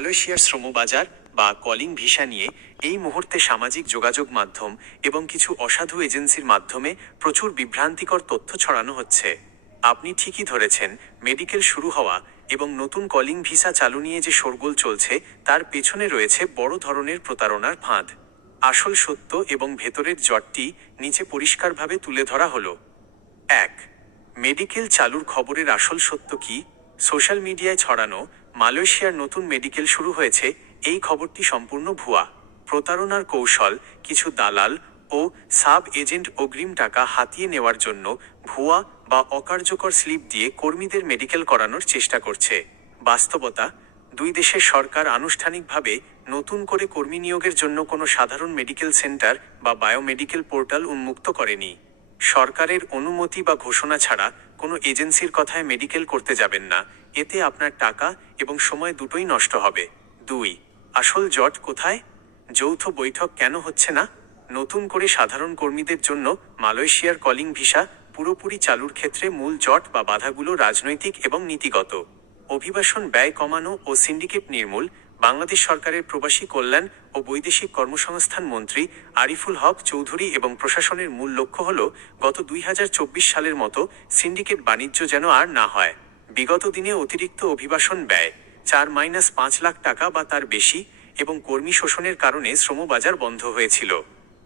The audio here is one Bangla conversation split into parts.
মালয়েশিয়ার শ্রমবাজার বা কলিং ভিসা নিয়ে এই মুহূর্তে সামাজিক যোগাযোগ মাধ্যম এবং কিছু অসাধু এজেন্সির মাধ্যমে প্রচুর বিভ্রান্তিকর তথ্য ছড়ানো হচ্ছে। আপনি ঠিকই ধরেছেন, মেডিকেল শুরু হওয়া এবং নতুন কলিং ভিসা চালু নিয়ে যে শোরগোল চলছে তার পেছনে রয়েছে বড় ধরনের প্রতারণার ফাঁদ। আসল সত্য এবং ভেতরের জটটি নিচে পরিষ্কারভাবে তুলে ধরা হলো। ১. মেডিকেল চালুর খবরের আসল সত্য কি? সোশ্যাল মিডিয়ায় ছড়ানো মালয়েশিয়ার নতুন মেডিকেল শুরু হয়েছে এই খবরটি সম্পূর্ণ ভুয়া। প্রতারণার কৌশল, কিছু দালাল ও সাব এজেন্ট অগ্রিম টাকা হাতিয়ে নেওয়ার জন্য ভুয়া বা অকার্যকর স্লিপ দিয়ে কর্মীদের মেডিকেল করানোর চেষ্টা করছে। বাস্তবতা, দুই দেশের সরকার আনুষ্ঠানিকভাবে নতুন করে কর্মী নিয়োগের জন্য কোনো সাধারণ মেডিকেল সেন্টার বা বায়োমেডিকেল পোর্টাল উন্মুক্ত করেনি। সরকারের অনুমতি বা ঘোষণা ছাড়া কোনো এজেন্সির কথায় মেডিকেল করতে যাবেন না, এতে আপনার টাকা এবং সময় দুটোই নষ্ট হবে। ২. আসল জট কোথায়? যৌথ বৈঠক কেন হচ্ছে না? নতুন করে সাধারণ কর্মীদের জন্য মালয়েশিয়ার কলিং ভিসা পুরোপুরি চালুর ক্ষেত্রে মূল জট বা বাধাগুলো রাজনৈতিক এবং নীতিগত। অভিবাসন ব্যয় কমানো ও সিন্ডিকেট নির্মূল। বাংলাদেশ সরকারের প্রবাসী কল্যাণ ও বৈদেশিক কর্মসংস্থান মন্ত্রী আরিফুল হক চৌধুরী এবং প্রশাসনের মূল লক্ষ্য হল গত ২০২৪ সালের মতো সিন্ডিকেট বাণিজ্য যেন আর না হয়। বিগত দিনে অতিরিক্ত অভিবাসন ব্যয় ৪-৫ লাখ টাকা বা তার বেশি এবং কর্মী শোষণের কারণে শ্রমবাজার বন্ধ হয়েছিল।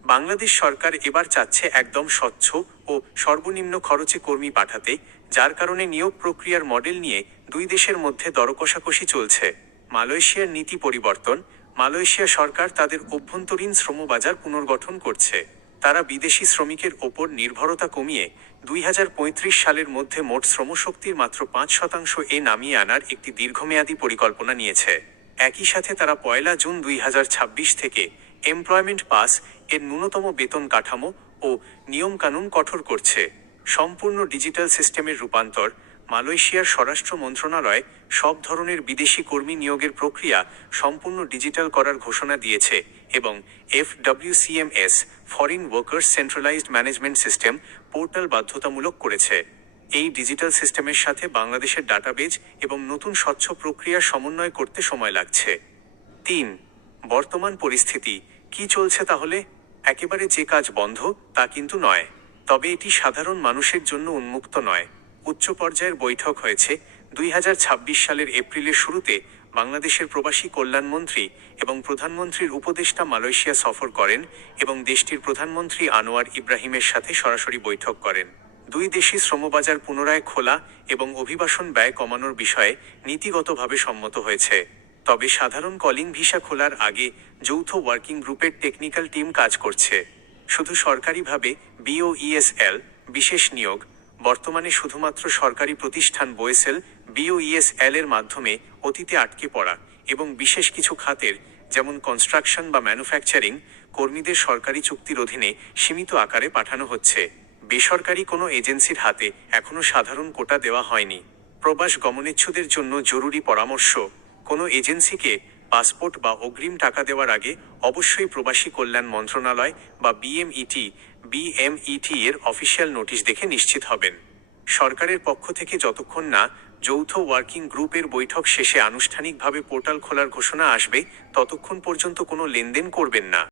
বাংলাদেশ সরকার এবার চাচ্ছে একদম স্বচ্ছ ও সর্বনিম্ন খরচে কর্মী পাঠাতে, যার কারণে নিয়োগ প্রক্রিয়ার মডেল নিয়ে দুই দেশের মধ্যে দরকষাকষি চলছে। মালয়েশিয়ার নীতি পরিবর্তন। মালয়েশিয়া সরকার তাদের অভ্যন্তরীণ শ্রমবাজার পুনর্গঠন করছে। তারা বিদেশি শ্রমিকের ওপর নির্ভরতা কমিয়ে ২০৩৫ সালের মধ্যে মোট শ্রমশক্তির মাত্র ৫% নামিয়ে আনার একটি দীর্ঘমেয়াদী পরিকল্পনা নিয়েছে। একই সাথে তারা ১ জুন ২০২৬ থেকে এমপ্লয়মেন্ট পাস এর ন্যূনতম বেতন কাঠামো ও নিয়মকানুন কঠোর করছে। সম্পূর্ণ ডিজিটাল সিস্টেমের রূপান্তর। মালয়েশিয়ার স্বরাষ্ট্র মন্ত্রণালয় সব ধরনের বিদেশি কর্মী নিয়োগের প্রক্রিয়া সম্পূর্ণ ডিজিটাল করার ঘোষণা দিয়েছে এবং FWCMS foreign workers centralised management system portal বাধ্যতামূলক করেছে। এই ডিজিটাল সিস্টেমের সাথে বাংলাদেশের ডাটাবেজ এবং নতুন স্বচ্ছ প্রক্রিয়া সমন্বয় করতে সময় লাগছে। ৩. বর্তমান পরিস্থিতি কি চলছে তাহলে? একেবারে যে কাজ বন্ধ তা কিন্তু নয়, তবে এটি সাধারণ মানুষের জন্য উন্মুক্ত নয়। উচ্চ পর্যায়ের বৈঠক হয়েছে। ২০২৬ সালের এপ্রিলের শুরুতে বাংলাদেশের প্রবাসী কল্যাণমন্ত্রী এবং প্রধানমন্ত্রীর উপদেষ্টা মালয়েশিয়া সফর করেন এবং দেশটির প্রধানমন্ত্রী আনোয়ার ইব্রাহিমের সাথে সরাসরি বৈঠক করেন। দুই দেশই শ্রমবাজার পুনরায় খোলা এবং অভিবাসন ব্যয় কমানোর বিষয়ে নীতিগতভাবে সম্মত হয়েছে। তবে সাধারণ কলিং ভিসা খোলার আগে যৌথ ওয়ার্কিং গ্রুপের টেকনিক্যাল টিম কাজ করছে। শুধু সরকারিভাবে BOESL বিশেষ নিয়োগ। বর্তমানে শুধুমাত্র সরকারি প্রতিষ্ঠান BOESL BOESL এর মাধ্যমে অতীতে আটকে পড়া এবং বিশেষ কিছু খাতের যেমন কনস্ট্রাকশন বা ম্যানুফ্যাকচারিং কর্মীদের সরকারি চুক্তির অধীনে সীমিত আকারে পাঠানো হচ্ছে। বেসরকারি কোনো এজেন্সির হাতে এখনও সাধারণ কোটা দেওয়া হয়নি। প্রবাস গমনেচ্ছুদের জন্য জরুরি পরামর্শ: কোনো এজেন্সিকে পাসপোর্ট বা অগ্রিম টাকা দেওয়ার আগে অবশ্যই প্রবাসী কল্যাণ মন্ত্রণালয় বা BMET এর অফিসিয়াল নোটিশ দেখে নিশ্চিত হবেন। সরকারের পক্ষ থেকে যতক্ষণ না যৌথ ওয়ার্কিং গ্রুপের বৈঠক শেষে আনুষ্ঠানিকভাবে পোর্টাল খোলার ঘোষণা আসবে, ততক্ষণ পর্যন্ত কোনো লেনদেন করবেন না।